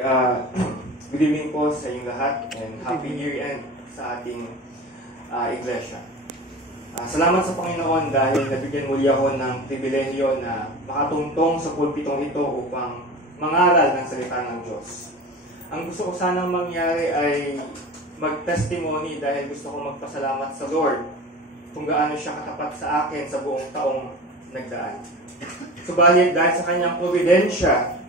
Good evening po sa inyong lahat and happy year-end sa ating iglesia. Salamat sa Panginoon dahil nabigyan muli ako ng pribilehyo na makatungtong sa pulpitong ito upang mangaral ng salita ng Diyos. Ang gusto ko sanang mangyari ay mag-testimony dahil gusto ko magpasalamat sa Lord kung gaano siya katapat sa akin sa buong taong nagdaan. Subalit dahil sa kanyang providensya,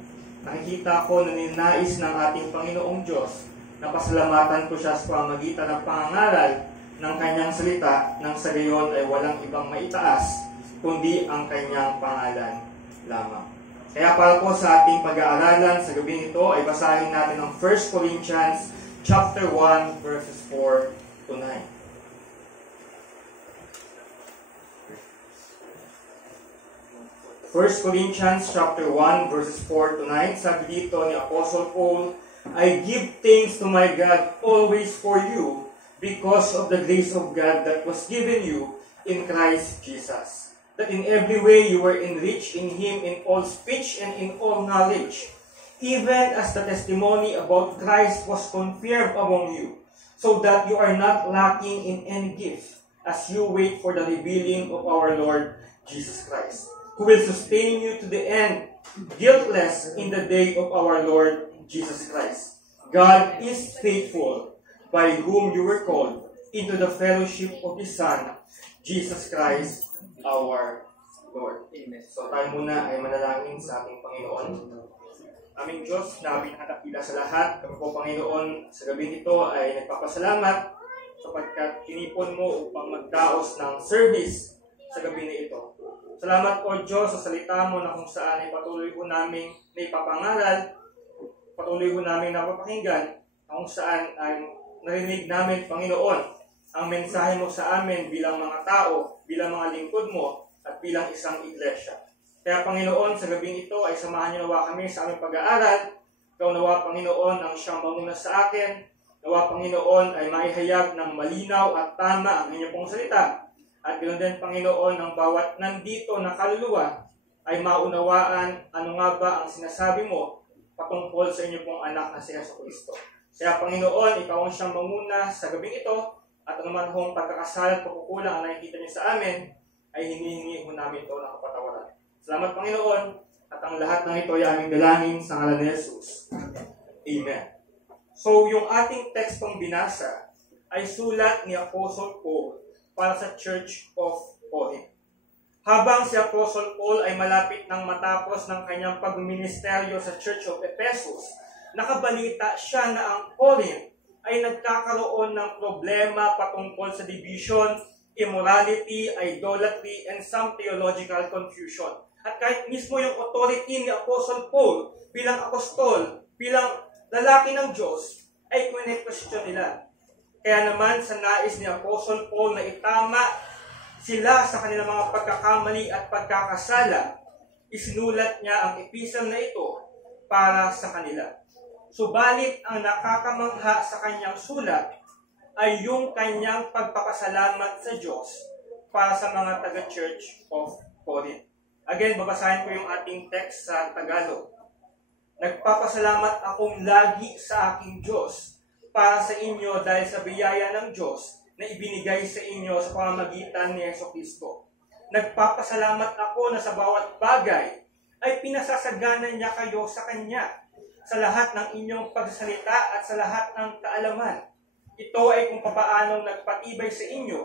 nakikita ko na ninais ng ating Panginoong Diyos na pasalamatan ko siya sa pamamagitan ng pangangaral ng kanyang salita nang sa gayon ay walang ibang maitaas kundi ang kanyang pangalan lamang. Kaya para po sa ating pag-aaralan sa gabi ito ay basahin natin ang 1 Corinthians chapter 1 verses 4 to 9. 1 Corinthians chapter 1 verses 4 to 9, sabi dito ni Apostle Paul, I give thanks to my God always for you because of the grace of God that was given you in Christ Jesus. That in every way you were enriched in Him in all speech and in all knowledge, even as the testimony about Christ was confirmed among you, so that you are not lacking in any gift as you wait for the revealing of our Lord Jesus Christ, who will sustain you to the end, guiltless in the day of our Lord Jesus Christ. God is faithful, by whom you were called into the fellowship of His Son, Jesus Christ, our Lord. Amen. So tayo muna ay manalangin sa ating Panginoon. Aming Diyos, namin nakakila sa lahat. Kami po, Panginoon, sa gabi ito ay nagpapasalamat sapagkat tinipon mo upang magdaos ng service sa gabi na ito. Salamat po, Diyos, sa salita mo na kung saan ay patuloy po namin na ipapangaral, patuloy po namin napapakinggan, kung saan ay narinig namin, Panginoon, ang mensahe mo sa amin bilang mga tao, bilang mga lingkod mo, at bilang isang iglesia. Kaya, Panginoon, sa gabing ito ay samahan niyo nawa kami sa aming pag-aaral. Ikaw nawa, Panginoon, ang siyang manguna sa akin. Nawa, Panginoon, ay maihayag ng malinaw at tama ang inyong pong salita. At ganoon din, Panginoon, ang bawat nandito na kaluluwa ay maunawaan ano nga ba ang sinasabi mo patungkol sa inyo pong anak na si Jesucristo. Kaya, Panginoon, ikaw ang siyang manguna sa gabing ito at anuman hong pagkakasala at pagkukulang ang nakikita niyo sa amin ay hinihingi mo namin ito ng kapatawaran. Salamat, Panginoon, at ang lahat ng ito ay aming dalangin sa ngalan ni Jesus. Amen. So, yung ating tekstong binasa ay sulat ni Apostle Paul para sa Church of Corinth. Habang si Apostle Paul ay malapit nang matapos ng kanyang pagministeryo sa Church of Ephesus, nakabalita siya na ang Corinth ay nagkakaroon ng problema patungkol sa division, immorality, idolatry, and some theological confusion. At kahit mismo yung authority ni Apostle Paul bilang apostol, bilang lalaki ng Diyos, ay question nila. Kaya naman sa nais ni Apostle Paul na itama sila sa kanilang mga pagkakamali at pagkakasala, isinulat niya ang epistle na ito para sa kanila. Subalit ang nakakamangha sa kanyang sulat ay yung kanyang pagpapasalamat sa Diyos para sa mga taga-Church of Corinth. Again, babasahin ko yung ating text sa Tagalog. Nagpapasalamat akong lagi sa aking Diyos para sa inyo dahil sa biyaya ng Diyos na ibinigay sa inyo sa pamamagitan ni Jesucristo. Nagpapasalamat ako na sa bawat bagay ay pinasasagana niya kayo sa Kanya sa lahat ng inyong pagsalita at sa lahat ng kaalaman. Ito ay kung papaanong nagpatibay sa inyo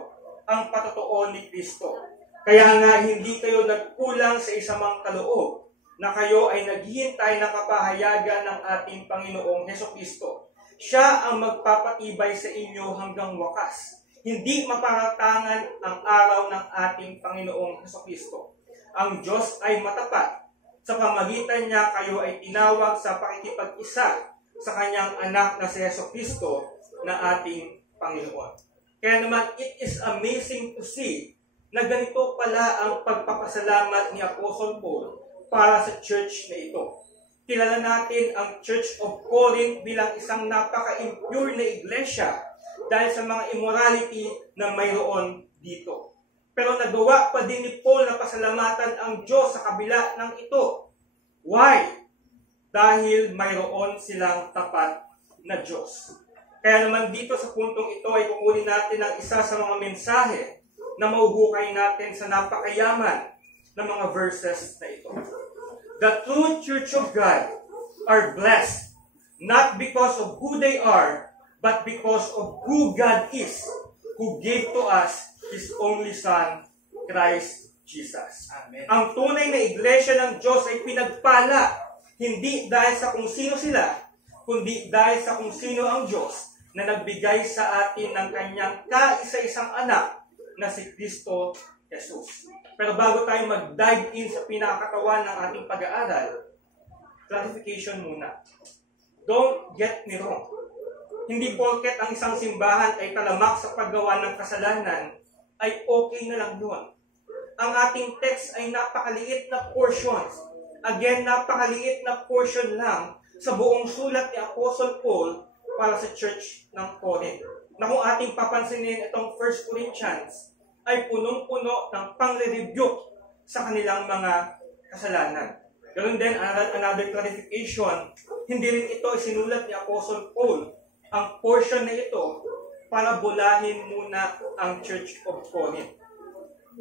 ang patotoo ni Kristo. Kaya nga hindi kayo nagkulang sa isamang kaloob na kayo ay naghihintay ng kapahayagan ng ating Panginoong Jesucristo. Siya ang magpapatibay sa inyo hanggang wakas. Hindi maparatangan ang araw ng ating Panginoong Jesucristo. Ang Diyos ay matapat. Sa pamagitan niya kayo ay tinawag sa pakikipag-isa sa kanyang anak na si Jesucristo na ating Panginoon. Kaya naman, it is amazing to see na ganito pala ang pagpapasalamat ni Apostle Paul para sa church na ito. Kilala natin ang Church of Corinth bilang isang napaka-impure na iglesia dahil sa mga immorality na mayroon dito. Pero nagawa pa din ni Paul na pasalamatan ang Diyos sa kabila ng ito. Why? dahil mayroon silang tapat na Diyos. Kaya naman dito sa puntong ito ay kukunin natin ang isa sa mga mensahe na mauhukay natin sa napakayaman ng mga verses na ito. The true Church of God are blessed, not because of who they are, but because of who God is, who gave to us His only Son, Christ Jesus. Amen. Ang tunay na iglesia ng Diyos ay pinagpala, hindi dahil sa kung sino sila, kundi dahil sa kung sino ang Diyos na nagbigay sa atin ng kanyang kaisa-isang anak na si Kristo Jesus. Pero bago tayo mag-dive in sa pinakakatawan ng ating pag-aaral, clarification muna. Don't get me wrong. Hindi porket ang isang simbahan ay talamak sa paggawa ng kasalanan, ay okay na lang yun. Ang ating text ay napakaliit na portions. Again, napakaliit na portion lang sa buong sulat ni Apostle Paul para sa Church ng Corinth. Na kung ating papansinin itong 1 Corinthians, ay punong-puno ng pang-rebuke sa kanilang mga kasalanan. Ganoon din, another clarification, hindi rin ito isinulat ni Apostle Paul. Ang portion na ito para bulahin muna ang Church of Corinth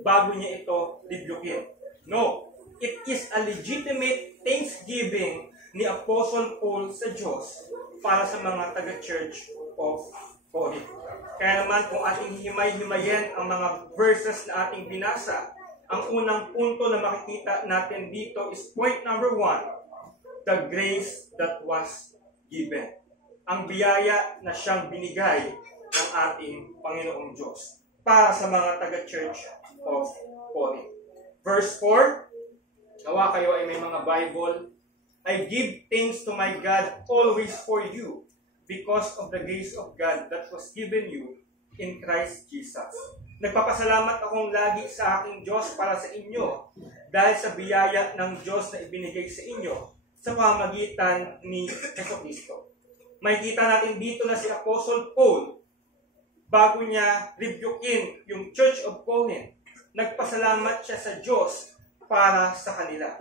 bago niya ito rebukein. No, it is a legitimate thanksgiving ni Apostle Paul sa Diyos para sa mga taga-Church of Corinth. Kaya naman kung ating himay-himayin ang mga verses na ating binasa, ang unang punto na makikita natin dito is point number 1, the grace that was given. Ang biyaya na siyang binigay ng ating Panginoong Diyos para sa mga taga-Church of Corinth. Verse 4, nawa kayo ay may mga Bible, I give thanks to my God always for you because of the grace of God that was given you in Christ Jesus. Nagpapasalamat akong lagi sa aking Diyos para sa inyo dahil sa biyaya ng Diyos na ibinigay sa inyo sa pamamagitan ni Jesucristo. Makikita natin dito na si Apostle Paul, bago niya rebukein yung Church of Corinth, nagpasalamat siya sa Diyos para sa kanila.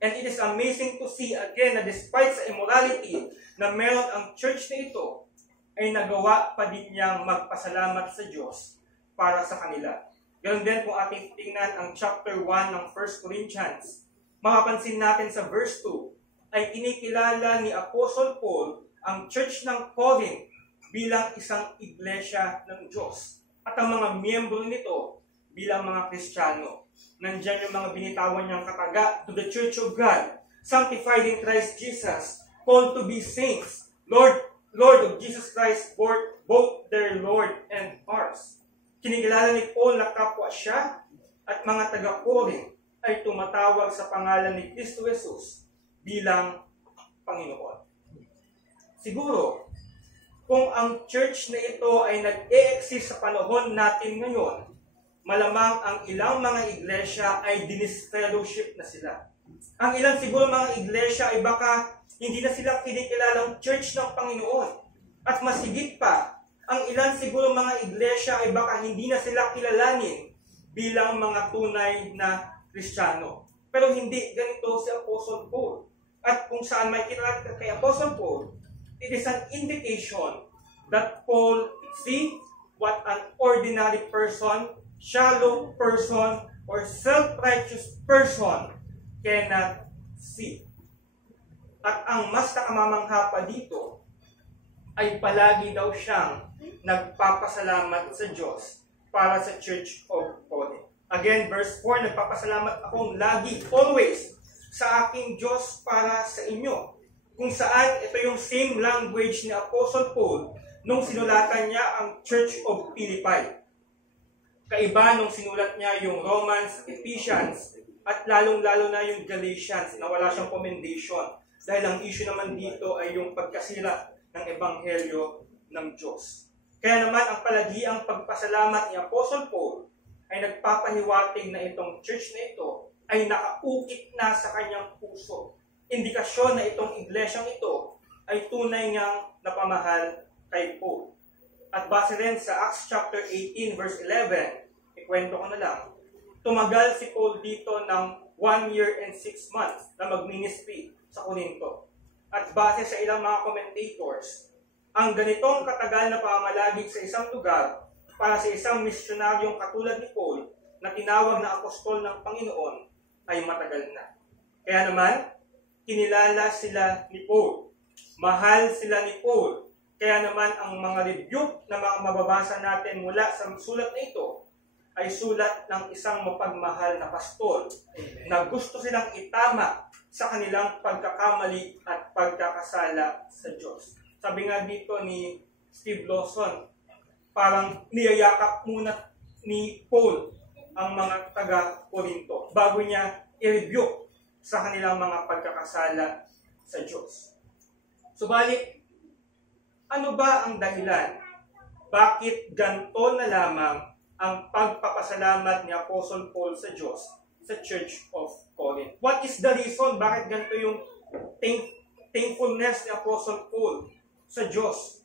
And it is amazing to see again na despite sa immorality na meron ang church na ito, ay nagawa pa din niyang magpasalamat sa Diyos para sa kanila. Ganun din kung ating tingnan ang chapter 1 ng 1 Corinthians, makapansin natin sa verse 2, ay inikilala ni Apostle Paul ang church ng Corinth bilang isang iglesia ng Diyos. At ang mga miyembro nito bilang mga Kristiyano. Nandiyan yung mga binitawan niyang kataga to the Church of God, sanctified in Christ Jesus, called to be saints, Lord of Jesus Christ, both their Lord and ours. Kinikilala ni Paul na kapwa siya at mga taga-Corinth ay tumatawag sa pangalan ni Kristo Jesus bilang Panginoon. Siguro, kung ang church na ito ay nag-e-exist sa panahon natin ngayon, malamang ang ilang mga iglesia ay dinisfellowship na sila. Ang ilang siguro mga iglesia ay baka hindi na sila kinikilalang church ng Panginoon. At mas higit pa, ang ilan siguro mga iglesia ay baka hindi na sila kilalanin bilang mga tunay na Kristiyano. Pero hindi ganito si Apostle Paul. At kung saan may kilala kay Apostle Paul, it is an indication that Paul sees what an ordinary person, shallow person, or self-righteous person cannot see. At ang mas nakamamangha pa dito ay palagi daw siyang nagpapasalamat sa Diyos para sa Church of Corinth. Again, verse 4, nagpapasalamat akong lagi, always, sa aking Diyos para sa inyo. Kung saan ito yung same language ni Apostle Paul nung sinulatan niya ang Church of Philippi. Kaiba nung sinulat niya yung Romans, Ephesians, at lalong-lalo na yung Galatians na wala siyang commendation. Dahil ang issue naman dito ay yung pagkasira ng Ebanghelyo ng Diyos. Kaya naman ang palagiang pagpasalamat ni Apostle Paul ay nagpapahiwatig na itong church na ito ay nakaukit na sa kanyang puso. Indikasyon na itong iglesyang ito ay tunay ngang napamahal kay Paul. At base rin sa Acts chapter 18 verse 11, ikwento ko na lang, tumagal si Paul dito ng 1 year and 6 months na mag-ministry sa Corinto. at base sa ilang mga commentators, ang ganitong katagal na pamamalagi sa isang lugar para sa isang misyonaryong katulad ni Paul na tinawag na apostol ng Panginoon ay matagal na. Kaya naman, kinilala sila ni Paul. Mahal sila ni Paul. Kaya naman ang mga rebuke na mababasa natin mula sa sulat na ito ay sulat ng isang mapagmahal na pastol na gusto silang itama sa kanilang pagkakamali at pagkakasala sa Diyos. Sabi nga dito ni Steve Lawson, parang niyayakap muna ni Paul ang mga taga-Korinto bago niya i-rebuke sa kanilang mga pagkakasala sa Diyos. Subalit, ano ba ang dahilan? Bakit ganito na lamang ang pagpapasalamat ni Apostle Paul sa Diyos sa Church of Corinth? What is the reason? Bakit ganito yung thankfulness ni Apostle Paul sa Diyos?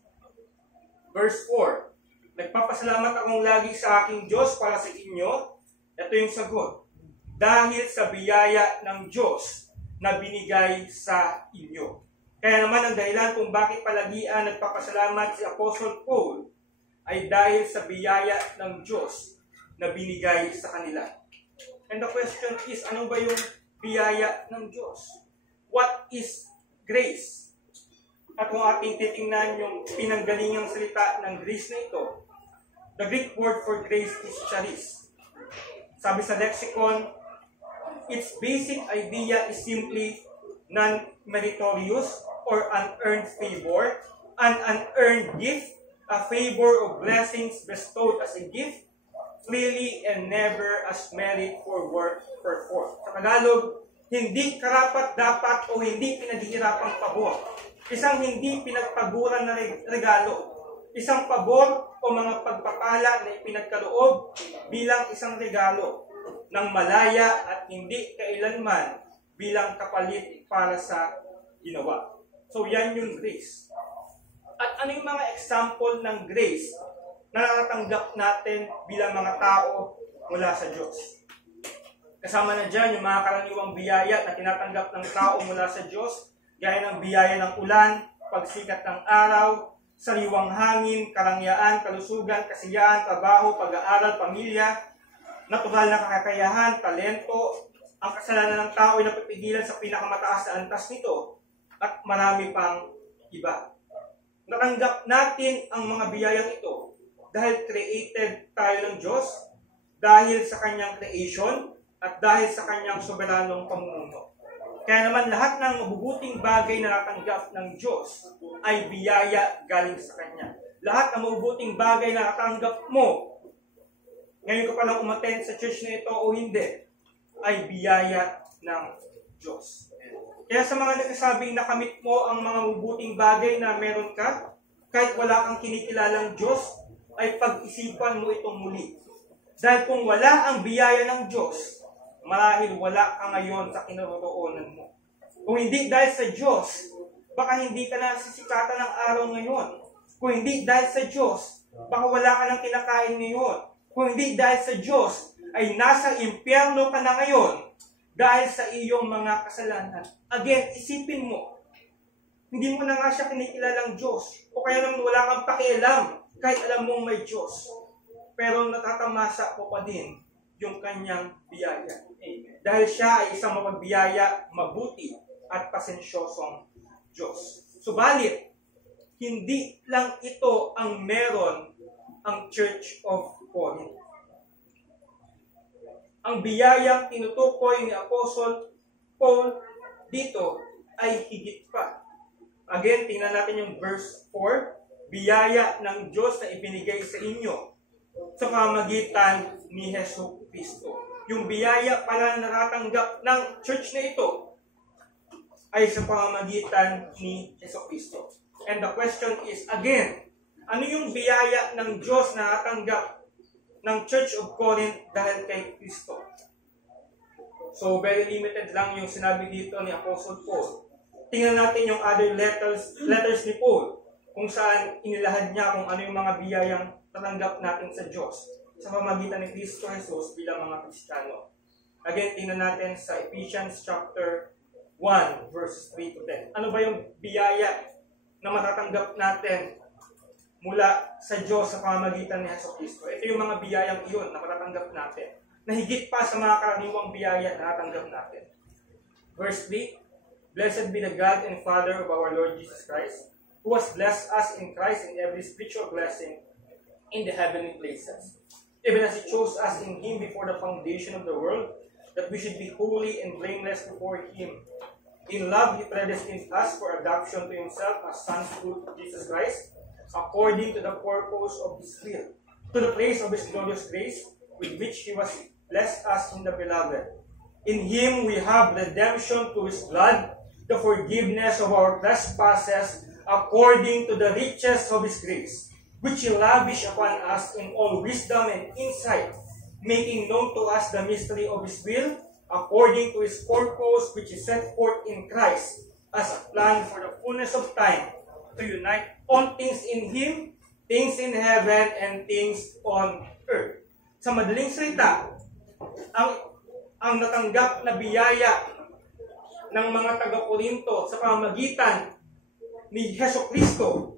Verse 4, nagpapasalamat akong lagi sa aking Diyos para sa inyo. Ito yung sagot. Dahil sa biyaya ng Diyos na binigay sa inyo. Kaya naman ang dahilan kung bakit palagian nagpapasalamat si Apostle Paul ay dahil sa biyaya ng Diyos na binigay sa kanila. And the question is, ano ba yung biyaya ng Diyos? What is grace? At kung ating titingnan yung pinanggalingang salita ng grace na ito, the Greek word for grace is charis. Sabi sa lexicon, its basic idea is simply non-meritorious or unearned favor, an unearned gift, a favor of blessings bestowed as a gift, freely and never as merit for work performed. Sa Tagalog, hindi karapat-dapat o hindi pinaghihirapang pabor. Isang hindi pinagpaguran na regalo. Isang pabor o mga pagpapala na ipinagkaloob bilang isang regalo ng malaya at hindi kailanman bilang kapalit para sa ginawa. So yan yung grace. At ano yung mga example ng grace na natatanggap natin bilang mga tao mula sa Diyos? Kasama na dyan yung mga karaniwang biyaya na tinatanggap ng tao mula sa Diyos, gaya ng biyaya ng ulan, pagsikat ng araw, sariwang hangin, karangyaan, kalusugan, kasiyahan, trabaho, pag-aaral, pamilya, natural na kakayahan, talento. Ang kasalanan ng tao ay napipigilan sa pinakamataas na antas nito at marami pang iba. Natanggap natin ang mga biyayang ito dahil created tayo ng Diyos, dahil sa kanyang creation, at dahil sa kanyang soberanong pamumuno. Kaya naman lahat ng mabubuting bagay na natanggap ng Diyos ay biyaya galing sa Kanya. Lahat ng mabubuting bagay na natanggap mo, ngayon ka palang umattend sa church na ito o hindi, ay biyaya ng Diyos. Kaya sa mga nagsasabing nakamit mo ang mga mabubuting bagay na meron ka, kahit wala kang kinikilalang Diyos, ay pag-isipan mo itong muli. Dahil kung wala ang biyaya ng Diyos, marahil wala ka ngayon sa kinaroroonan mo. Kung hindi dahil sa Diyos, baka hindi ka na sisikatan ng araw ngayon. Kung hindi dahil sa Diyos, baka wala ka ng kinakain ngayon. Kung hindi dahil sa Diyos, ay nasa impyerno ka na ngayon dahil sa iyong mga kasalanan. Again, isipin mo, hindi mo na nga siya kinikilalang Diyos. O kaya naman wala kang pakialam kahit alam mong may Diyos. Pero natatamasa ko pa din yung kanyang biyaya. Amen. Dahil siya ay isang mapagbiyaya, mabuti, at pasensyosong Diyos. Subalit, hindi lang ito ang meron ang Church of Corinth. Ang biyayang tinutukoy ni Apostle Paul dito ay higit pa. Again, tingnan natin yung verse 4. Biyaya ng Diyos na ibinigay sa inyo sa pamamagitan ni Hesus Kristo. Yung biyaya pala na natatanggap ng church na ito ay sa pamamagitan ni Hesus Kristo. And the question is, again, ano yung biyaya ng Diyos na natatanggap ng Church of Corinth dahil kay Kristo? So, very limited lang yung sinabi dito ni Apostle Paul. Tingnan natin yung other letters ni Paul, kung saan inilahad niya kung ano yung mga biyayang tatanggap natin sa Diyos sa pamamagitan ni Kristo Jesus bilang mga Kristiyano. Again, tingnan natin sa Ephesians chapter 1 1 verses 3 to 10. Ano ba yung biyaya na matatanggap natin mula sa Diyos sa pamamagitan ni Jesucristo? Ito yung mga biyayang iyon na matatanggap natin, na higit pa sa mga karaniwang biyaya na natanggap natin. Verse 3, Blessed be the God and Father of our Lord Jesus Christ, who has blessed us in Christ in every spiritual blessing in the heavenly places, even as He chose us in Him before the foundation of the world, that we should be holy and blameless before Him. In love, He predestined us for adoption to Himself as sons through Jesus Christ, according to the purpose of His will, to the praise of His glorious grace, with which He was blessed us in the Beloved. In Him we have redemption through His blood, the forgiveness of our trespasses, according to the riches of His grace, which He lavished upon us in all wisdom and insight, making known to us the mystery of His will, according to His purpose, which is set forth in Christ, as a plan for the fullness of time, to unite all things in Him, things in heaven and things on earth. Sa madaling salita, ang natanggap na biyaya ng mga taga-Korinto sa pamamagitan ni Jesucristo,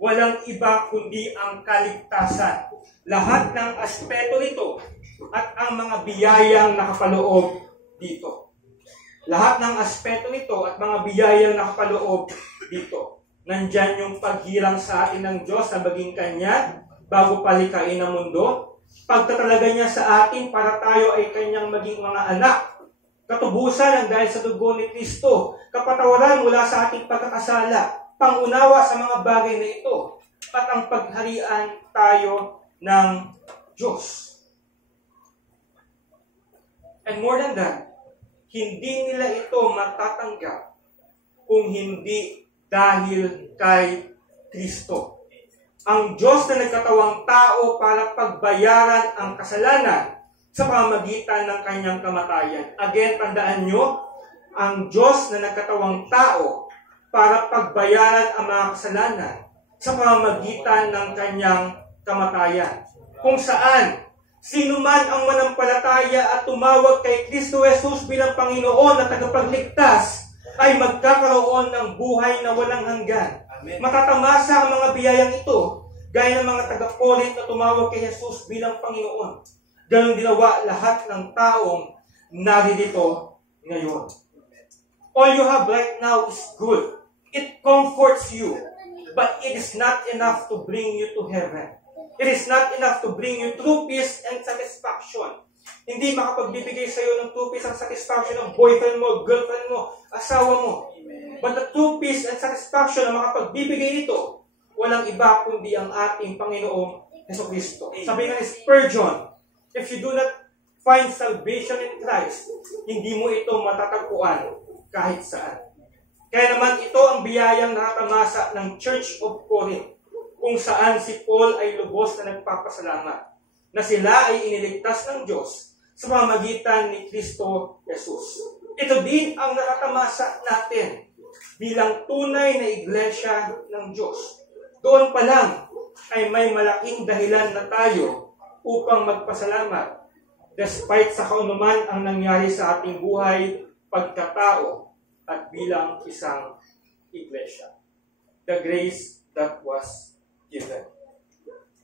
walang iba kundi ang kaligtasan. Lahat ng aspeto nito at ang mga biyayang nakapaloob dito. Lahat ng aspeto nito at mga biyayang nakapaloob dito. Nandyan yung paghirang sa atin ng Diyos na maging Kanya bago palikain ang mundo. Pagtatalaga niya sa atin para tayo ay Kanyang maging mga anak. Katubusan ang dahil sa dugo ni Kristo. Kapatawaran mula sa ating pagkakasala. Pangunawa sa mga bagay na ito. At ang pagharian tayo ng Diyos. And more than that, hindi nila ito matatanggap kung hindi dahil kay Kristo. Ang Diyos na nagkatawang tao para pagbayaran ang kasalanan sa pamamagitan ng Kanyang kamatayan. Again, tandaan nyo, ang Diyos na nagkatawang tao para pagbayaran ang mga kasalanan sa pamamagitan ng Kanyang kamatayan. Kung saan, sino man ang manampalataya at tumawag kay Kristo Jesus bilang Panginoon at tagapagligtas ay magkakaroon ng buhay na walang hanggan. Amen. Matatamasa ang mga biyayang ito gaya ng mga taga-Corinth na tumawag kay Jesus bilang Panginoon. Ganon ginawa lahat ng taong naririto ngayon. All you have right now is good. It comforts you, but it is not enough to bring you to heaven. It is not enough to bring you true peace and satisfaction. Hindi makapagbibigay sa iyo ng true peace and satisfaction ng boyfriend mo, girlfriend mo, asawa mo. But the true peace and satisfaction na makapagbibigay nito, walang iba kundi ang ating Panginoong Jesucristo. Sabi nga ni Spurgeon, if you do not find salvation in Christ, hindi mo ito matatagpuan kahit saan. Kaya naman ito ang biyayang nakatamasa ng Church of Corinth, kung saan si Paul ay lubos na nagpapasalamat na sila ay iniligtas ng Diyos sa pamamagitan ni Kristo Jesus. Ito din ang nakatamasa natin bilang tunay na iglesia ng Diyos. Doon pa lang ay may malaking dahilan na tayo upang magpasalamat despite sa kaunuman ang nangyari sa ating buhay, pagkatao at bilang isang iglesia. The grace that was given.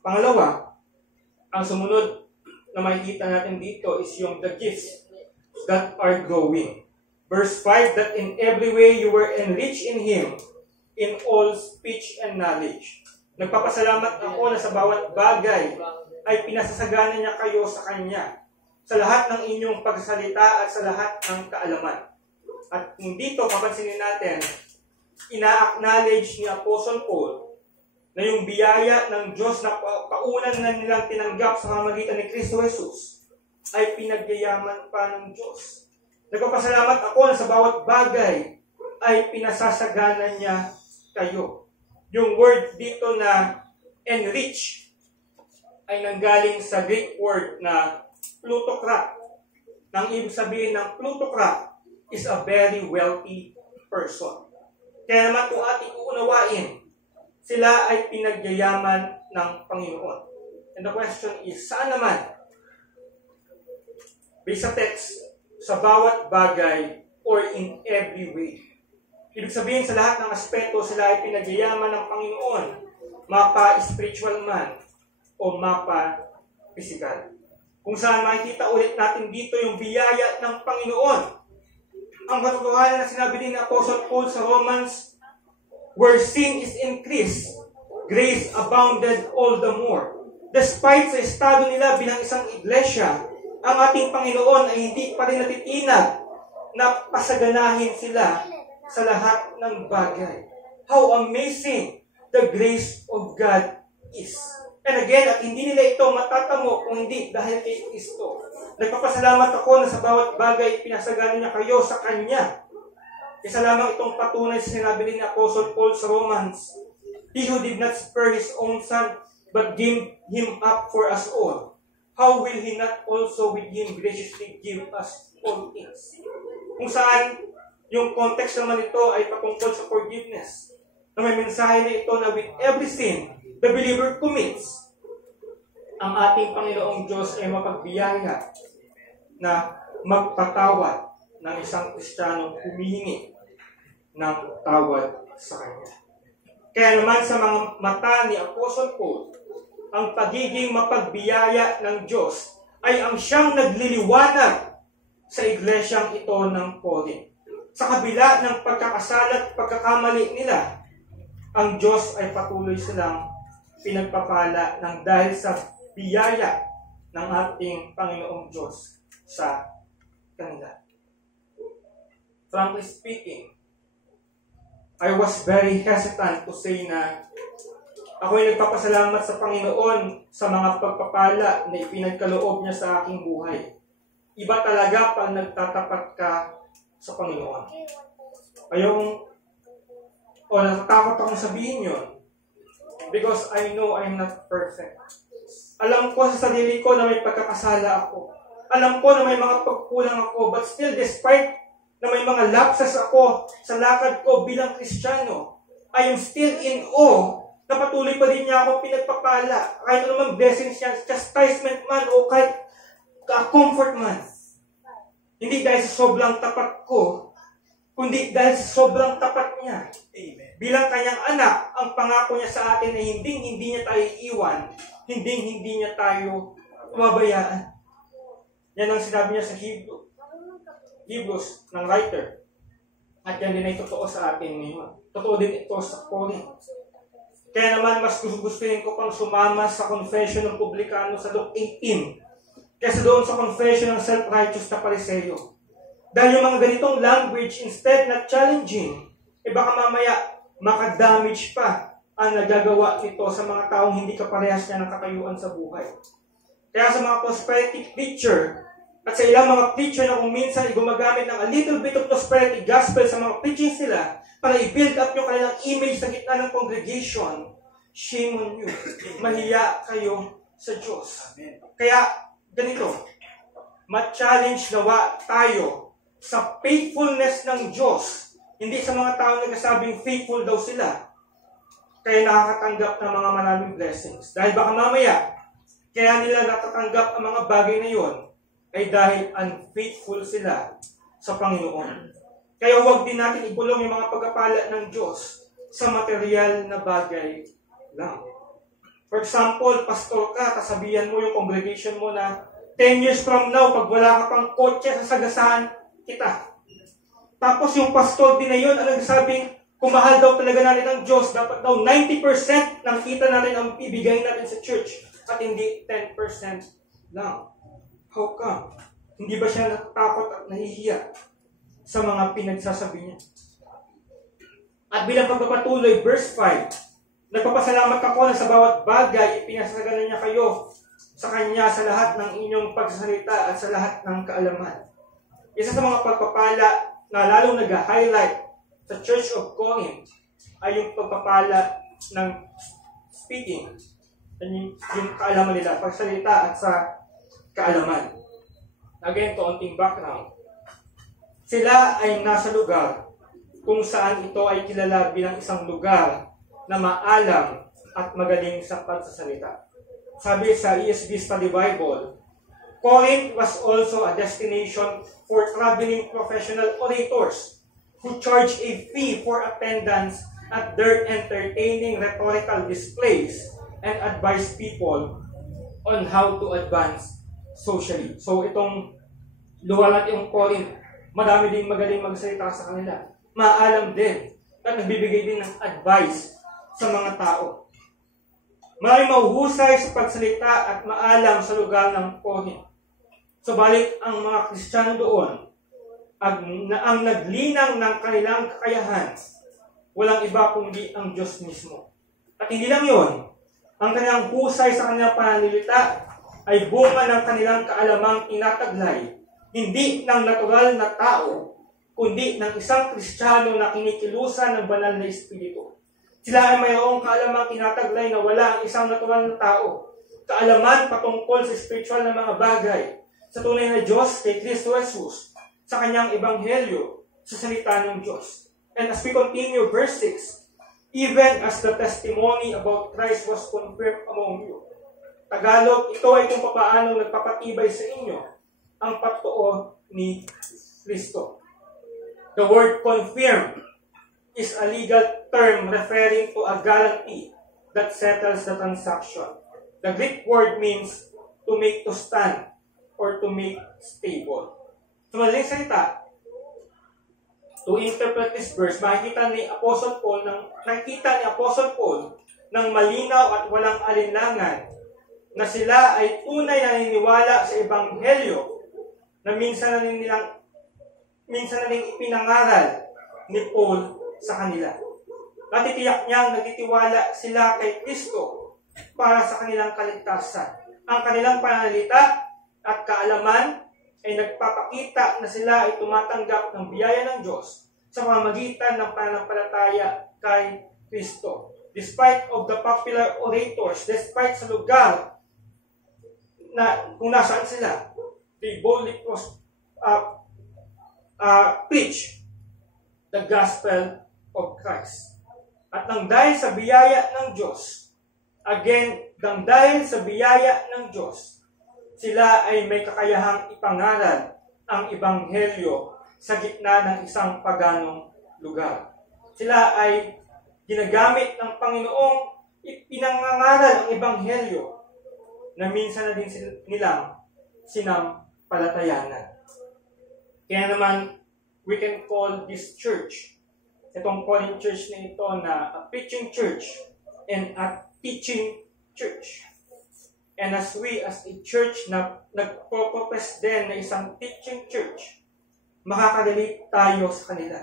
Pangalawa, ang sumunod na makikita natin dito is yung the gifts that are growing. Verse 5, that in every way you were enriched in Him, in all speech and knowledge. Nagpapasalamat ako na sa bawat bagay ay pinasasagana niya kayo sa Kanya, sa lahat ng inyong pagsalita at sa lahat ng kaalaman. At dito, papansinin natin, ina-acknowledge ni Apostle Paul na yung biyaya ng Diyos na paunan na nilang tinanggap sa pamamagitan ni Kristo Jesus ay pinagyayaman pa ng Diyos. Nagpapasalamat ako na sa bawat bagay ay pinasasagana niya kayo. Yung word dito na enrich ay nanggaling sa Greek word na plutocrat. Nang ibig sabihin ng plutocrat is a very wealthy person. Kaya naman kung ating uunawain, sila ay pinagyayaman ng Panginoon. And the question is, saan naman? Based sa text, sa bawat bagay or in every way. Ibig sabihin, sa lahat ng aspeto, sila ay pinagyayaman ng Panginoon, mapa-spiritual man o mapa-physical. Kung saan makikita ulit natin dito yung biyaya ng Panginoon. Ang katotohanan na sinabi din ng Apostle Paul sa Romans, where sin is increased, grace abounded all the more. Despite sa estado nila bilang isang iglesia, ang ating Panginoon ay hindi pa rin natitinag na pasaganahin sila sa lahat ng bagay. How amazing the grace of God is. And again, at hindi nila ito matatamo kung hindi dahil kay Kristo. Nagpapasalamat ako na sa bawat bagay pinasagana niya kayo sa Kanya. Isa lamang itong patunay sa sinabi ni Apostle Paul sa Romans. He who did not spare His own Son, but gave Him up for us all, how will He not also with Him graciously give us all things? Kung saan yung context naman ito ay patungkol sa forgiveness. Na may mensahe na ito na with every sin the believer commits, ang ating Panginoong Diyos ay mapagbiyaya na magpatawad ng isang Kristiyanong humihingi ng tawad sa Kanya. Kaya naman sa mga mata ni Apostle Paul, ang pagiging mapagbiyaya ng Diyos ay ang siyang nagliliwanag sa iglesyang ito ng Corinth. Sa kabila ng pagkakasala at pagkakamali nila, ang Diyos ay patuloy silang pinagpapala ng dahil sa biyaya ng ating Panginoong Diyos sa kanila. Frankly speaking, I was very hesitant to say na ako ay nagpapasalamat sa Panginoon sa mga pagpapala na ipinagkaloob niya sa aking buhay. Iba talaga pag nagtatapat ka sa Panginoon. Natatakot akong sabihin yun. Because I know I'm not perfect. Alam ko sa sarili ko na may pagkakasala ako. Alam ko na may mga pagkulang ako. But still, despite na may mga lapses ako sa lakad ko bilang Kristiyano, I am still in awe na patuloy pa din niya ako pinagpapala. Kahit anumang blessings niya, chastisement man o kahit comfort man. Hindi dahil sa sobrang tapat ko, kundi dahil sa sobrang tapat niya. Amen. Bilang kanyang anak, ang pangako niya sa atin ay hindi niya tayo iiwan, hindi niya tayo mabayaan. Yan ang sinabi niya sa Hebrews ng writer. At yan din ay totoo sa atin ngayon. Totoo din ito sa Corinth. Kaya naman, mas gustuhin ko pang sumama sa confession ng publikano sa Luke 18 kaysa doon sa confession ng self-righteous na Pariseo. Dahil yung mga ganitong language, instead na challenging, baka mamaya makadamage pa ang nagagawa nito sa mga taong hindi kaparehas niya ng katayuan sa buhay. Kaya sa mga prosperity preacher, at sa ilang mga preacher na kung minsan gumagamit ng a little bit of prosperity gospel sa mga preachings nila para i-build up yung kanilang image sa gitna ng congregation, shame on you. Mahiya kayo sa Diyos. Kaya, ganito, ma-challenge nawa tayo sa faithfulness ng Diyos. Hindi sa mga taong nagsasabing faithful daw sila. Kaya nakakatanggap ng mga maraming blessings. Dahil baka mamaya, kaya nila natatanggap ang mga bagay na yon ay dahil unfaithful sila sa Panginoon. Kaya huwag din natin ibulong yung mga pagpapala ng Diyos sa material na bagay lang. For example, pastor ka, kasabihan mo yung congregation mo na 10 years from now, pag wala ka pang kotse, sasagasaan kita. Tapos yung pastor din na yun, ang nagsabing, kung mahal daw talaga natin ang Diyos, dapat daw 90% ng kita natin ang ibigay natin sa church at hindi 10% lang. How come? Hindi ba siya natatakot at nahihiya sa mga pinagsasabi niya? At bilang pagpapatuloy, verse 5, nagpapasalamat ako na sa bawat bagay ipinasagana niya kayo sa Kanya sa lahat ng inyong pagsasalita at sa lahat ng kaalaman. Isa sa mga pagpapala na lalong nag-highlight sa Church of Corinth ay yung pagpapala ng speaking, yung kaalaman nila, pagsalita at sa kaalaman. Again, kaunting background. Sila ay nasa lugar kung saan ito ay kilala bilang isang lugar na maalam at magaling sa pagsasalita. Sabi sa ESV Study Bible, Corinth was also a destination for traveling professional orators who charged a fee for attendance at their entertaining rhetorical displays and advised people on how to advance socially. So itong luwalat yung Corinth, madami din magaling magsalita sa kanila. Maalam din at nagbibigay din ng advice sa mga tao. Maraming mahuhusay sa pagsalita at maalam sa lugar ng Corinth. Subalit ang mga Kristiyano doon, ang naglinang ng kanilang kakayahan, walang iba kundi ang Diyos mismo. At hindi lang yun, ang kanilang husay sa kanilang pananalita ay bunga ng kanilang kaalamang tinataglay, hindi ng natural na tao, kundi ng isang Kristiyano na kinikilusan ng banal na Espiritu. Sila ay mayroong kaalamang tinataglay na wala ang isang natural na tao. Kaalaman patungkol sa spiritual na mga bagay, sa tunay na Diyos kay Kristo Jesus, sa kanyang ebanghelyo, sa salita ng Diyos. And as we continue, verse 6, even as the testimony about Christ was confirmed among you. Tagalog, ito ay kung paano nagpapatibay sa inyo ang pagtuo ni Kristo. The word confirm is a legal term referring to a guarantee that settles the transaction. The Greek word means to make to stand or to make stable. So, madaling salita, to interpret this verse, nakikita ni Apostle Paul ng malinaw at walang alinlangan na sila ay tunay na naniniwala sa ebanghelyo na minsan na rin ipinangaral ni Paul sa kanila. Natitiyak niyang nagtitiwala sila kay Kristo para sa kanilang kaligtasan. Ang kanilang pananalita at kaalaman ay nagpapakita na sila ay tumatanggap ng biyaya ng Diyos sa pamamagitan ng pananampalataya kay Kristo. Despite of the popular orators, despite sa lugar na kung nasaan sila, they boldly preach the gospel of Christ. At nang dahil sa biyaya ng Diyos, sila ay may kakayahang ipangaral ang ebanghelyo sa gitna ng isang paganong lugar. Sila ay ginagamit ng Panginoong ipinangangaral ang ebanghelyo na minsan na din nilang sinampalatayanan. Kaya naman, we can call this church, itong Corinth church na ito, na a preaching church and a teaching church. And as we, as a church na nagpo-profess din na isang teaching church, makakadalate tayo sa kanila.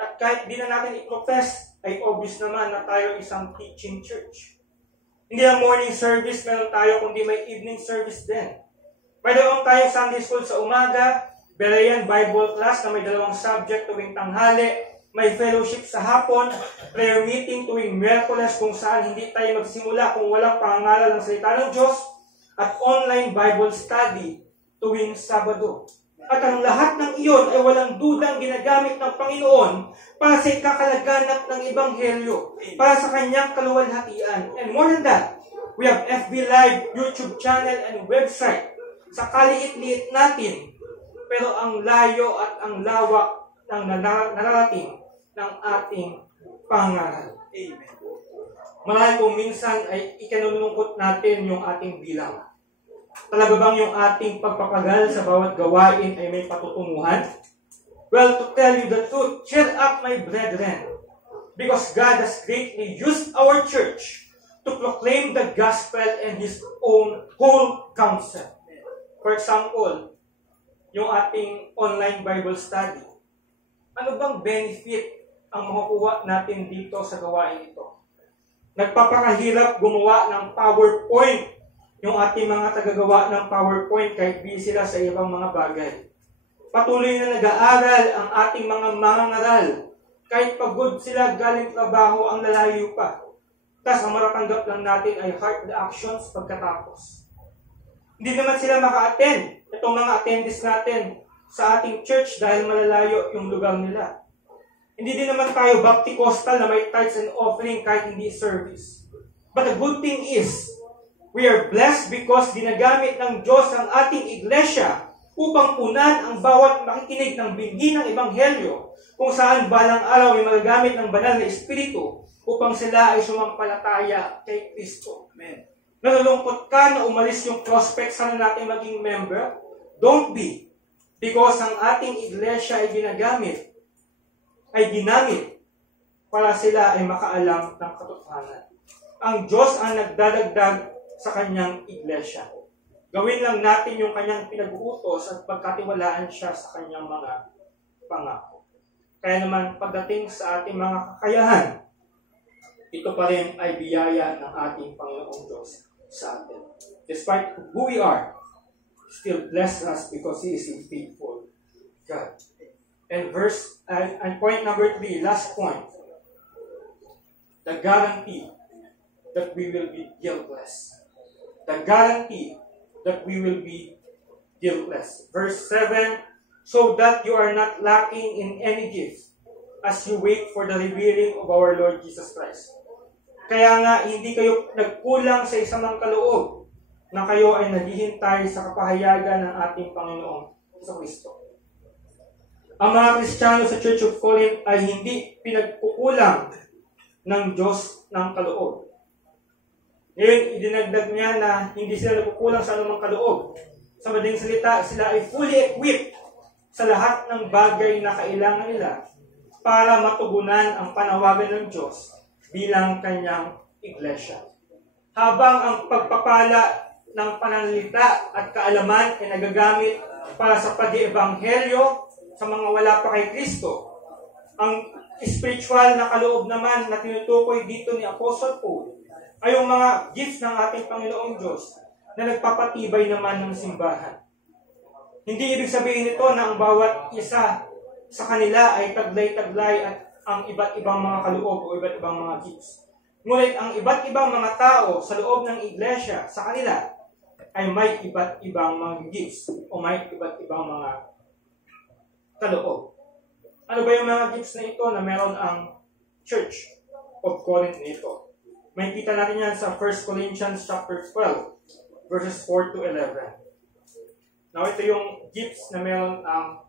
At kahit di na natin i-profess, ay obvious naman na tayo isang teaching church. Hindi lang morning service meron tayo, kundi may evening service din. Mayroon tayong Sunday school sa umaga, Berean Bible class na may 2 subject tuwing tanghali, may fellowship sa hapon, prayer meeting tuwing Miyerkules kung saan hindi tayo magsimula kung walang pangaral ng salita ng Diyos, at online Bible study tuwing Sabado. At ang lahat ng iyon ay walang dudang ginagamit ng Panginoon para sa ikakalaganap ng Ebanghelyo, para sa kanyang kaluwalhatian. And more than that, we have FB Live, YouTube channel, and website. Sa kaliit-liit natin, pero ang layo at ang lawak ng nararating ng ating pangaral. Amen. Marahil kung minsan ay ikinulungkot natin yung ating bilang. Talaga bang yung ating pagpapagal sa bawat gawain ay may patutunguhan? Well, to tell you the truth, cheer up my brethren, because God has greatly used our church to proclaim the gospel and His own whole counsel. For example, yung ating online Bible study. Ano bang benefit ang makukuha natin dito sa gawain ito? Nagpapakahirap gumawa ng PowerPoint yung ating mga tagagawa ng PowerPoint kahit busy sila sa ibang mga bagay. Patuloy na nag-aaral ang ating mga mangangaral kahit pagod sila galing trabaho ang lalayo pa. Tapos ang maratanggap lang natin ay heart reactions pagkatapos. Hindi naman sila maka-attend. Itong mga attendees natin sa ating church dahil malalayo yung lugar nila. Hindi din naman tayo Bapticostal na may tithes and offering kahit hindi service. But the good thing is, We are blessed because ginagamit ng Diyos ang ating iglesia upang punan ang bawat makikinig ng binhi ng Ebanghelyo, kung saan balang araw ay magagamit ng banal na Espiritu upang sila ay sumampalataya kay Kristo. Amen. Nalulungkot ka na umalis yung prospect, sana natin maging member? Don't be. Because ang ating iglesia ay ginamit para sila ay makaalam ng katotohanan. Ang Diyos ang nagdadagdag sa kanyang iglesia. Gawin lang natin yung kanyang pinag-uutos at pagkatiwalaan siya sa kanyang mga pangako. Kaya naman, pagdating sa ating mga kakayahan, ito pa rin ay biyaya ng ating Panginoong Diyos sa atin. Despite who we are, still bless us because He is a faithful God. And point number 3, last point. The guarantee that we will be guiltless. The guarantee that we will be guiltless. Verse 7, so that you are not lacking in any gift as you wait for the revealing of our Lord Jesus Christ. Kaya nga, hindi kayo nagkulang sa isang kaloob na kayo ay naghihintay sa kapahayagan ng ating Panginoong Kristo. Ang mga Kristiyano sa Church of Corinth ay hindi pinagkukulang ng Diyos ng kaloob. Ngayon, idinagdag niya na hindi sila nagkukulang sa anumang kaloob. Sa madaling salita, sila ay fully equipped sa lahat ng bagay na kailangan nila para matugunan ang panawagan ng Diyos bilang kanyang iglesia. Habang ang pagpapala ng pananalita at kaalaman ay nagagamit para sa pag-iebanghelyo sa mga wala pa kay Kristo, ang spiritual na kaloob naman na tinutukoy dito ni Apostle Paul ay yung mga gifts ng ating Panginoong Diyos na nagpapatibay naman ng simbahan. Hindi ibig sabihin nito na ang bawat isa sa kanila ay taglay-taglay at ang iba't ibang mga kaloob o iba't ibang mga gifts. Ngunit ang iba't ibang mga tao sa loob ng iglesia sa kanila ay may iba't ibang mga gifts o may iba't ibang mga kaloob. Ano ba yung mga gifts na ito na meron ang Church of Corinth nito? May kita natin yan sa 1 Corinthians chapter 12, verses 4 to 11. Now, ito yung gifts na meron ang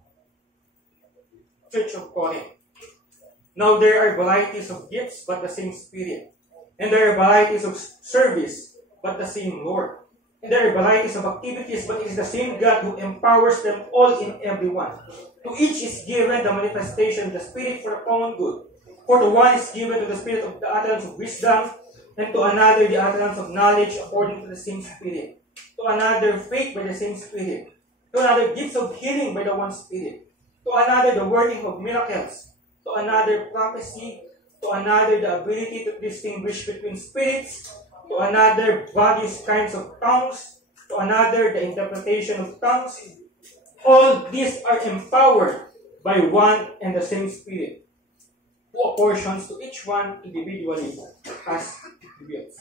Church of Corinth. Now, there are varieties of gifts, but the same Spirit. And there are varieties of service, but the same Lord. And there are varieties of activities, but it is the same God who empowers them all in everyone. To each is given the manifestation of the Spirit for the common good. For to one is given to the Spirit of the utterance of wisdom, and to another the utterance of knowledge according to the same Spirit. To another faith by the same Spirit. To another gifts of healing by the one Spirit. To another the working of miracles. To another prophecy. To another the ability to distinguish between spirits. To another various kinds of tongues. To another the interpretation of tongues. All these are empowered by one and the same Spirit, who apportions to each one individually as He wills.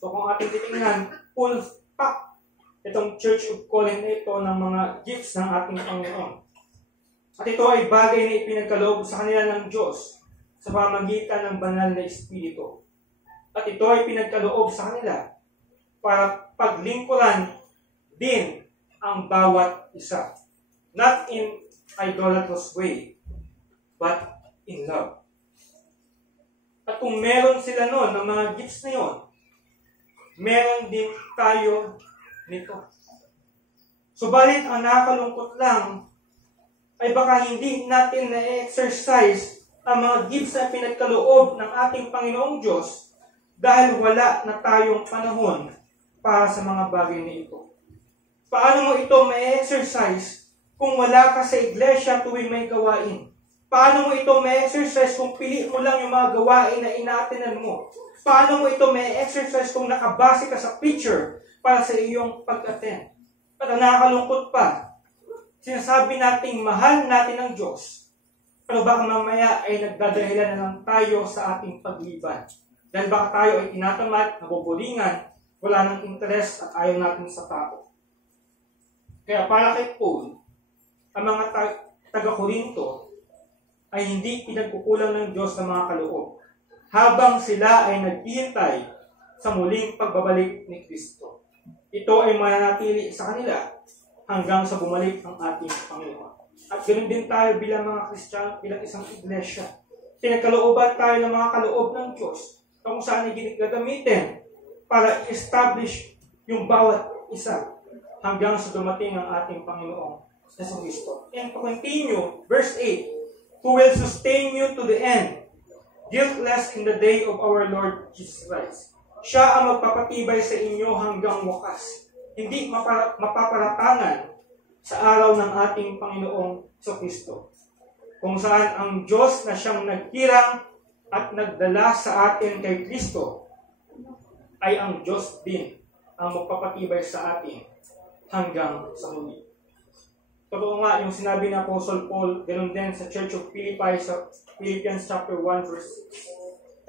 So kung ating titingnan, full pack itong Church of Corinth na ito ng mga gifts ng ating Panginoon. At ito ay bagay na ipinagkaloob sa kanila ng Diyos sa pamamagitan ng banal na Espiritu. At ito ay pinagkaloob sa kanila para paglingkuran din ang bawat isa. Not in idolatrous way, but in love. At kung meron sila noon ng mga gifts na yon, meron din tayo nito. Subalit ang nakakalungkot lang ay baka hindi natin na-exercise ang mga gifts na pinagkaloob ng ating Panginoong Diyos dahil wala na tayong panahon para sa mga bagay na ito. Paano mo ito ma-exercise kung wala ka sa iglesia tuwing may gawain? Paano mo ito ma-exercise kung pili mo lang yung mga gawain na ina-attenan mo? Paano mo ito ma-exercise kung nakabase ka sa picture para sa iyong pag-attend? At ang nakakalungkot pa, sinasabi nating mahal natin ang Diyos, pero baka mamaya ay nagdadahilan na lang tayo sa ating pagliban. Dahil baka tayo ay tinatamad, nabubulingan, wala nang interes at ayaw natin sa tao. Kaya para kay Paul, ang mga taga-Korinto ay hindi pinagkukulang ng Diyos ng mga kaloob. Habang sila ay naghihintay sa muling pagbabalik ni Kristo. Ito ay mananatili sa kanila hanggang sa bumalik ang ating Panginoon. At ganoon din tayo bilang mga Kristiyano, bilang isang iglesia. Pinagkalooban tayo ng mga kaloob ng Diyos kung saan ay gagamitin para i-establish yung bawat isa hanggang sa dumating ang ating Panginoong Hesus Kristo. And to continue, verse 8, who will sustain you to the end, guiltless in the day of our Lord Jesus Christ. Siya ang magpapatibay sa inyo hanggang wakas, hindi mapaparatangan sa araw ng ating Panginoong Kristo. Kung saan ang Diyos na siyang nagkirang at nagdala sa atin kay Kristo, ay ang Diyos din ang magpapatibay sa atin hanggang sa huli. Totoo nga yung sinabi ni Apostle Paul, ganoon din sa Church of Philippi sa Philippians chapter 1 verse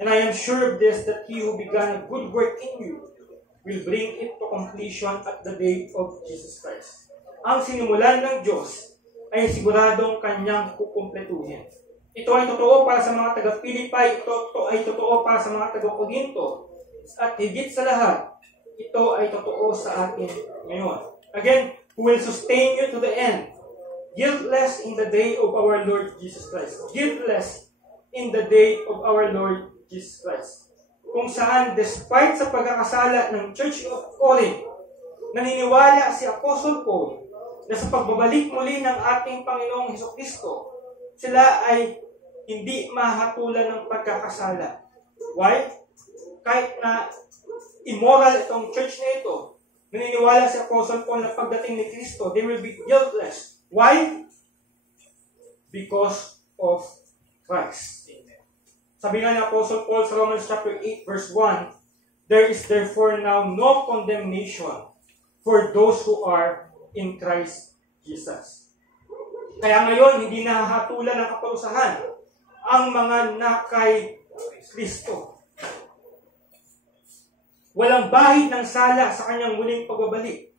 6. And I am sure of this, that he who began a good work in you will bring it to completion at the day of Jesus Christ. Ang sinimulan ng Diyos ay siguradong kanyang kukumpletuhin. Ito ay totoo para sa mga taga-Philippi, ito ay totoo para sa mga taga-Corinto, at higit sa lahat, ito ay totoo sa atin ngayon. Again, who will sustain you to the end, guiltless in the day of our Lord Jesus Christ. Guiltless in the day of our Lord Jesus Christ. Kung saan, despite sa pagkakasala ng Church of Corinth, naniniwala si Apostle Paul na sa pagbabalik muli ng ating Panginoong Hesukristo, sila ay hindi mahatulan ng pagkakasala. Why? Kahit na immoral itong church na ito, naniniwala si Apostle Paul na pagdating ni Kristo, they will be guiltless. Why? Because of Christ. Sabi nga ni Apostle Paul sa Romans chapter 8 verse 1, there is therefore now no condemnation for those who are in Christ Jesus. Kaya ngayon, hindi nahahatulan ng kaparusahan ang mga nakay Kristo. Walang bahid ng sala sa kanyang muling pagbabalik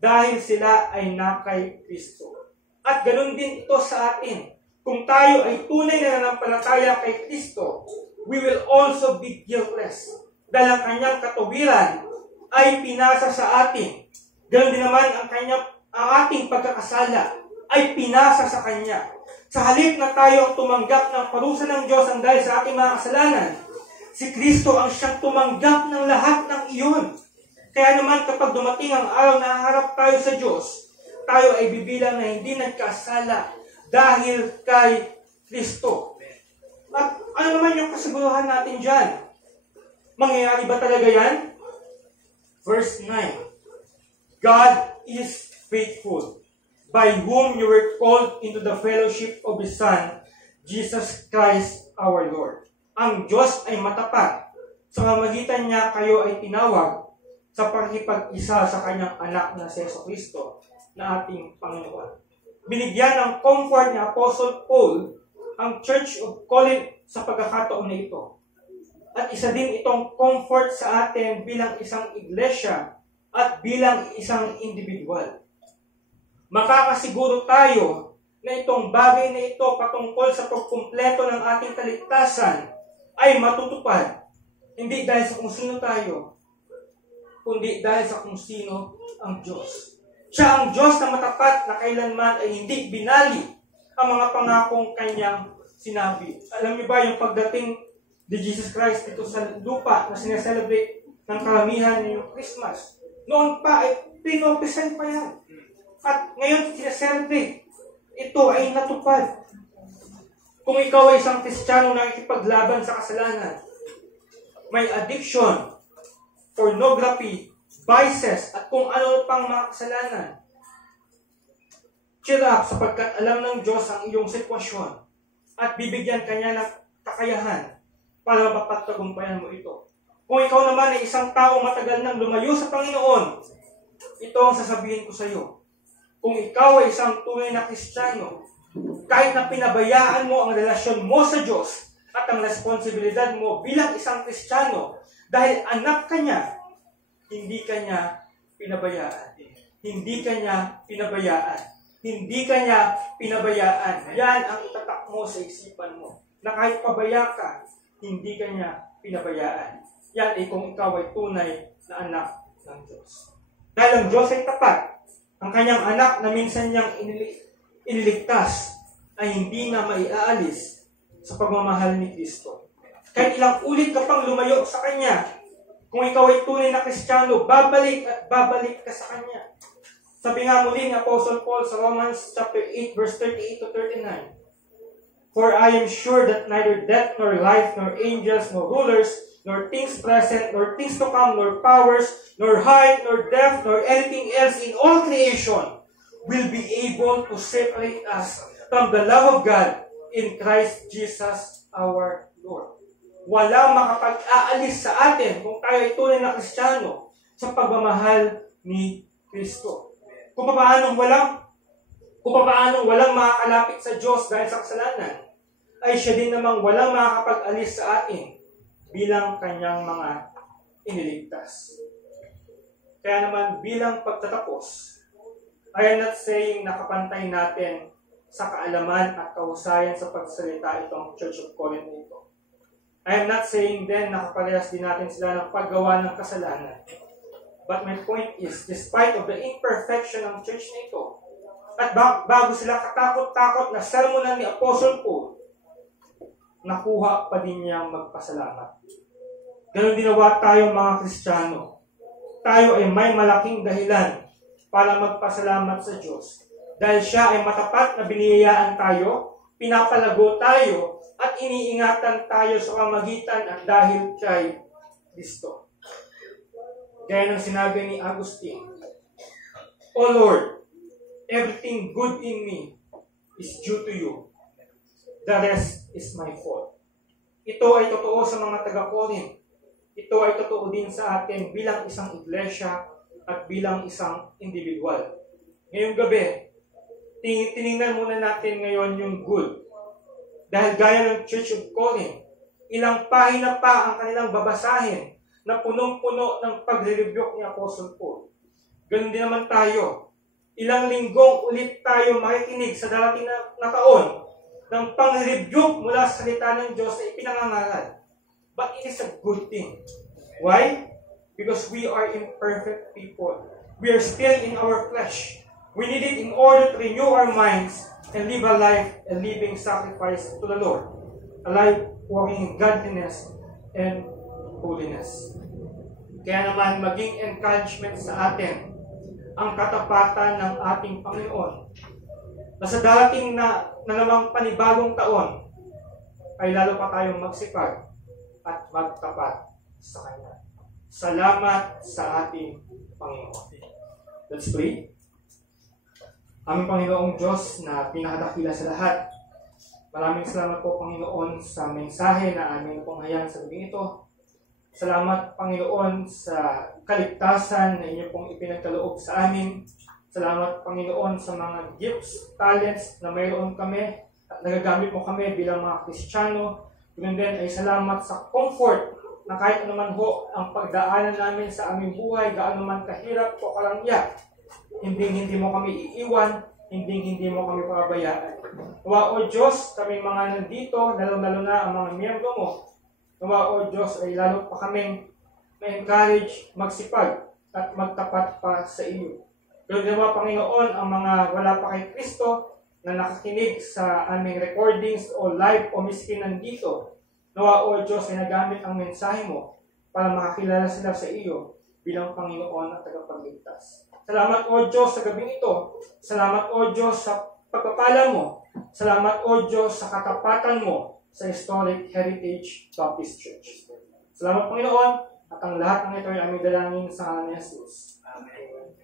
dahil sila ay nakay Kristo. At ganoon din ito sa atin. Kung tayo ay tunay na nanampalataya kay Kristo, we will also be guiltless dahil ang kanyang katuwiran ay pinasa sa atin. Ganoon din naman ang ating pagkakasala ay pinasa sa Kanya. Sa halip na tayo ang tumanggap ng parusa ng Diyos ang dahil sa ating mga kasalanan, si Kristo ang siyang tumanggap ng lahat ng iyon. Kaya naman kapag dumating ang araw na haharap tayo sa Diyos, tayo ay bibilang na hindi nagkasala dahil kay Kristo. At ano naman yung kasiguruhan natin dyan? Mangyayari ba talaga yan? Verse 9, God is faithful, by whom you were called into the fellowship of His Son, Jesus Christ our Lord. Ang Diyos ay matapat. Sa pamamagitan niya kayo ay tinawag sa pakikipag-isa sa kanyang anak na si Jesucristo na ating Panginoon. Binigyan ng comfort ni Apostle Paul ang Church of Corinth sa pagkakataon na ito. At isa din itong comfort sa atin bilang isang iglesia at bilang isang individual. Makakasiguro tayo na itong bagay na ito patungkol sa pagkumpleto ng ating kaligtasan ay matutupad. Hindi dahil sa kung sino tayo, kundi dahil sa kung sino ang Diyos. Siya ang Diyos na matapat na kailanman ay hindi binali ang mga pangakong kanyang sinabi. Alam niyo ba yung pagdating ni Jesus Christ dito sa lupa na sineselebrate ng karamihan yung Christmas? Noon pa ay pinopisan pa yan. At ngayon sineselebrate. Ito ay natupad. Kung ikaw ay isang Kristiyano na nakikipaglaban sa kasalanan, may addiction, pornography, vices, at kung ano pang mga kasalanan, cheer up sapagkat alam ng Diyos ang iyong sitwasyon at bibigyan kanya ng kakayahan para mapagtagumpayan mo ito. Kung ikaw naman ay isang taong matagal nang lumayo sa Panginoon, ito ang sasabihin ko sa iyo. Kung ikaw ay isang tunay na Kristiyano, kahit na pinabayaan mo ang relasyon mo sa Diyos at ang responsibilidad mo bilang isang Kristiyano dahil anak ka niya, hindi ka niya pinabayaan. Hindi ka niya pinabayaan. Hindi ka niya pinabayaan. Yan ang itatak mo sa isipan mo. Na kahit pabaya ka, hindi ka niya pinabayaan. Yan ay kung ikaw ay tunay na anak ng Diyos. Dahil ang Diyos ay tapat, ang kanyang anak na minsan niyang iniligtas ay hindi na maiaalis sa pagmamahal ni Kristo. Kahit ilang ulit ka pang lumayo sa Kanya, kung ikaw ay tunay na Kristiyano, babalik at babalik ka sa Kanya. Sabi nga muli ni Apostle Paul sa Romans chapter 8, verse 38 to 39, "For I am sure that neither death, nor life, nor angels, nor rulers, nor things present, nor things to come, nor powers, nor height, nor depth, nor anything else in all creation will be able to separate us from the love of God in Christ Jesus our Lord." Walang makapag-aalis sa atin kung tayo ay tunay na Kristiyano sa pagmamahal ni Kristo. Kung paanong walang makakalapit sa Diyos dahil sa kasalanan, ay siya din namang walang makakapag-alis sa atin bilang kanyang mga iniligtas. Kaya naman bilang pagtatapos, I am not saying nakapantay natin sa kaalaman at kahusayan sa pagsalita itong Church of Corinth nito. I am not saying then nakaparehas din natin sila ng paggawa ng kasalanan. But my point is, despite of the imperfection ng church na ito, at bago sila katakot-takot na sermonan ni Apostle Paul, nakuha pa din niyang magpasalamat. Ganon dinawa tayo mga Kristiyano. Tayo ay may malaking dahilan para magpasalamat sa Diyos. Dahil siya ay matapat na biniyayaan tayo, pinapalago tayo, at iniingatan tayo sa pamagitan at dahil kay Kristo. Gaya ng sinabi ni Agustin, "O Lord, everything good in me is due to you. The rest is my fault." Ito ay totoo sa mga taga-Corinth. Ito ay totoo din sa atin bilang isang iglesia at bilang isang individual. Ngayong gabi, tinignan muna natin ngayon yung good. Dahil gaya ng Church of Corinth, ilang pahina pa ang kanilang babasahin na punong-puno ng pagre-rebuke ni Apostle Paul. Ganun din naman tayo. Ilang linggong ulit tayo makikinig sa darating na taon ng pang-rebuke mula sa salita ng Diyos na ipinangangaral. But it is a good thing. Why? Because we are imperfect people. We are still in our flesh. We need it in order to renew our minds and live a life, a living sacrifice to the Lord. A life walking in godliness and holiness. Kaya naman maging encouragement sa atin ang katapatan ng ating Panginoon na sa darating na namang panibagong taon ay lalo pa tayong magsipag at magtapat sa Kanya. Salamat sa ating Panginoon. Let's pray. Aming Panginoong Diyos na pinakadakila sa lahat, maraming salamat po Panginoon sa mensahe na aming punghayag sa gabi ito. Salamat Panginoon sa kaligtasan na inyo pong ipinagkaloob sa amin. Salamat Panginoon sa mga gifts, talents na mayroon kami at nagagamit mo kami bilang mga Kristiyano. Ganun din ay salamat sa comfort na kahit anuman ho ang pagdaanan namin sa aming buhay, gaano man kahirap o kalangya, hindi mo kami iiwan, hindi mo kami pabayaan. Nawa o Diyos, kami mga nandito, lalo na ang mga miyembro mo, nawa o Diyos ay lalo pa kaming ma-encourage, magsipag at magtapat pa sa iyo. Pero nawa Panginoon, ang mga wala pa kay Kristo na nakakinig sa aming recordings o live o miskin nandito, nawa o Diyos ay nagamit ang mensahe mo para makakilala sila sa iyo bilang Panginoon at tagapagligtas. Salamat o Diyos sa gabing ito. Salamat o Diyos sa pagpapala mo. Salamat o Diyos sa katapatan mo sa Historic Heritage Baptist Church. Salamat Panginoon at ang lahat ng ito ay aming dalangin sa ngalan ni Jesus. Amen.